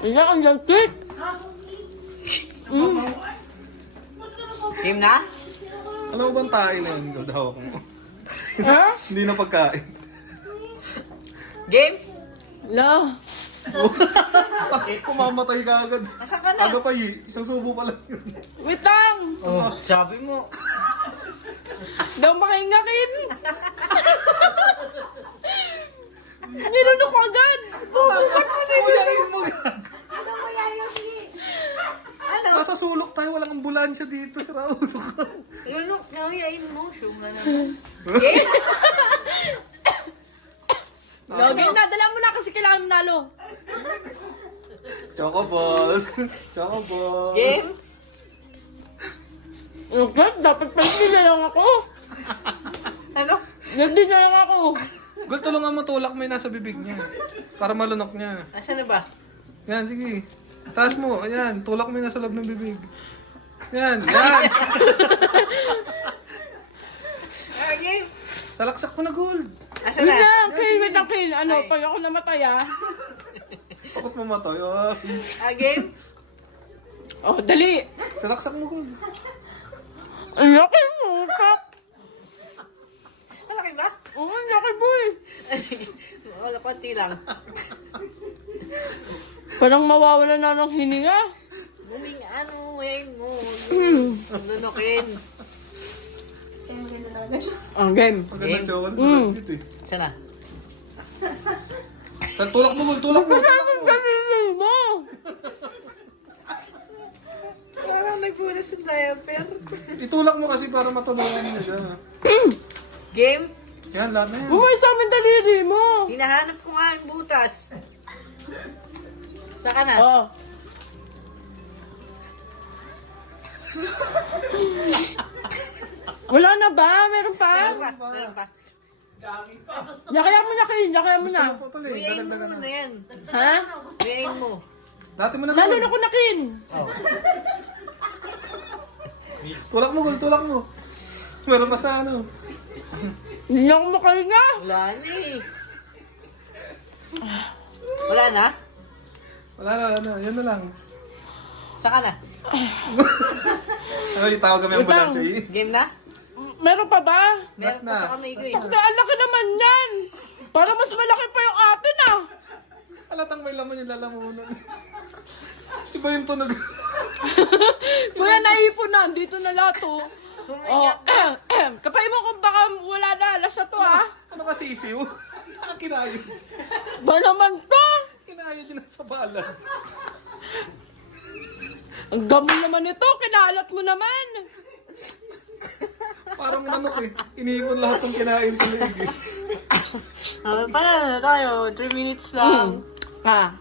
Iyan, ang lagkit. Game na? Alam mo bang tayo na yun? Daw ako mo. Ha? Hindi na pagkain. Game? La. Kumamatay ka agad. Nasaan ka na? Aga pa isang subo pa lang yun. Wait lang. Oh, sabi mo. Daw makahingakin. Nilunok ko agad. Bubukat mo din. Kuyain mo yan. Ano mo yayos ni? Ano? Nasa sulok tayo, walang ambulansya dito sa Raulo ka. Ano? Nangayain mo. Show na naman. Game? Lagi na, dala mo na kasi kailangan manalo. Choco balls. Choco balls. Game? Okay, dapat pa hindi na lang ako. Ano? Hindi na lang ako. Gol, tulungan mo tulak mo yung nasa bibig niya. Para malunok niya. Nasaan na ba? Yan, sige. Taas mo. Ayan, tulak mo yung nasa loob ng bibig. Yan, yan. Game? Salaksak mo na, Gold. Nasaan Wait na? lang, Kin, wait lang, Kin. Ano, Ay. pag ako namatay ah. Takot mamatay. Ah. Game? Oh, dali. Salaksak mo, Gold. Ang laki mo, kak. Malaki ba? Oo, ang laki boy. Sige. Wala, konti lang. Parang mawawala na ng hininga. Muming ano, ngayon mo. Nunukin. Ang game. Maganda, Choco. Dito eh. Saan na? Tulak mo, Gold. Tulak mo. Kasama sa sarili mo. Parang nagpunas yung diaper. Itulak mo kasi para matulungan mo siya. Game? Yan, lahat na yan. Bumay sa amin daliri mo. Hinahanap ko nga yung butas. Saka na? Oh. Wala na ba? Meron pa? Meron pa? Meron pa? Yakaya mo na, Kin. Yakaya mo na. Gusto mo pa pala eh. Kuyain mo Dadagdagan muna na. yan. Ha? Kuyain mo. Dati mo na, Lalo Gold. na ko na, Kin. Oh. Tulak mo, Gold. Tulak mo. Meron pa sa ano. Hindi ako makahinga. Wala na eh. Wala na? Wala na. Yan na lang. Saka na? Ano, itawag kami ang Wait lang. ambulansya eh. Game na? Meron pa ba? Meron Last pa na. sa kamay ko eh. Ang laki naman yan. Para mas malaki pa yung atin ah. Alatang may laman yung lalamunan. Iba yung tunog. Kuya, naipon na. Dito na lahat oh. Oh, kapay mo kung baka wala na. Alas na to ah. Ano kasi isiw? Kinayod. Ba naman to? Kinayod yun sa balan. Ang gamon naman ito. Kinalat mo naman. Parang manok eh. Iniipon lahat ng kinain sa leeg eh. Para na tayo. 3 minutes lang. Ha?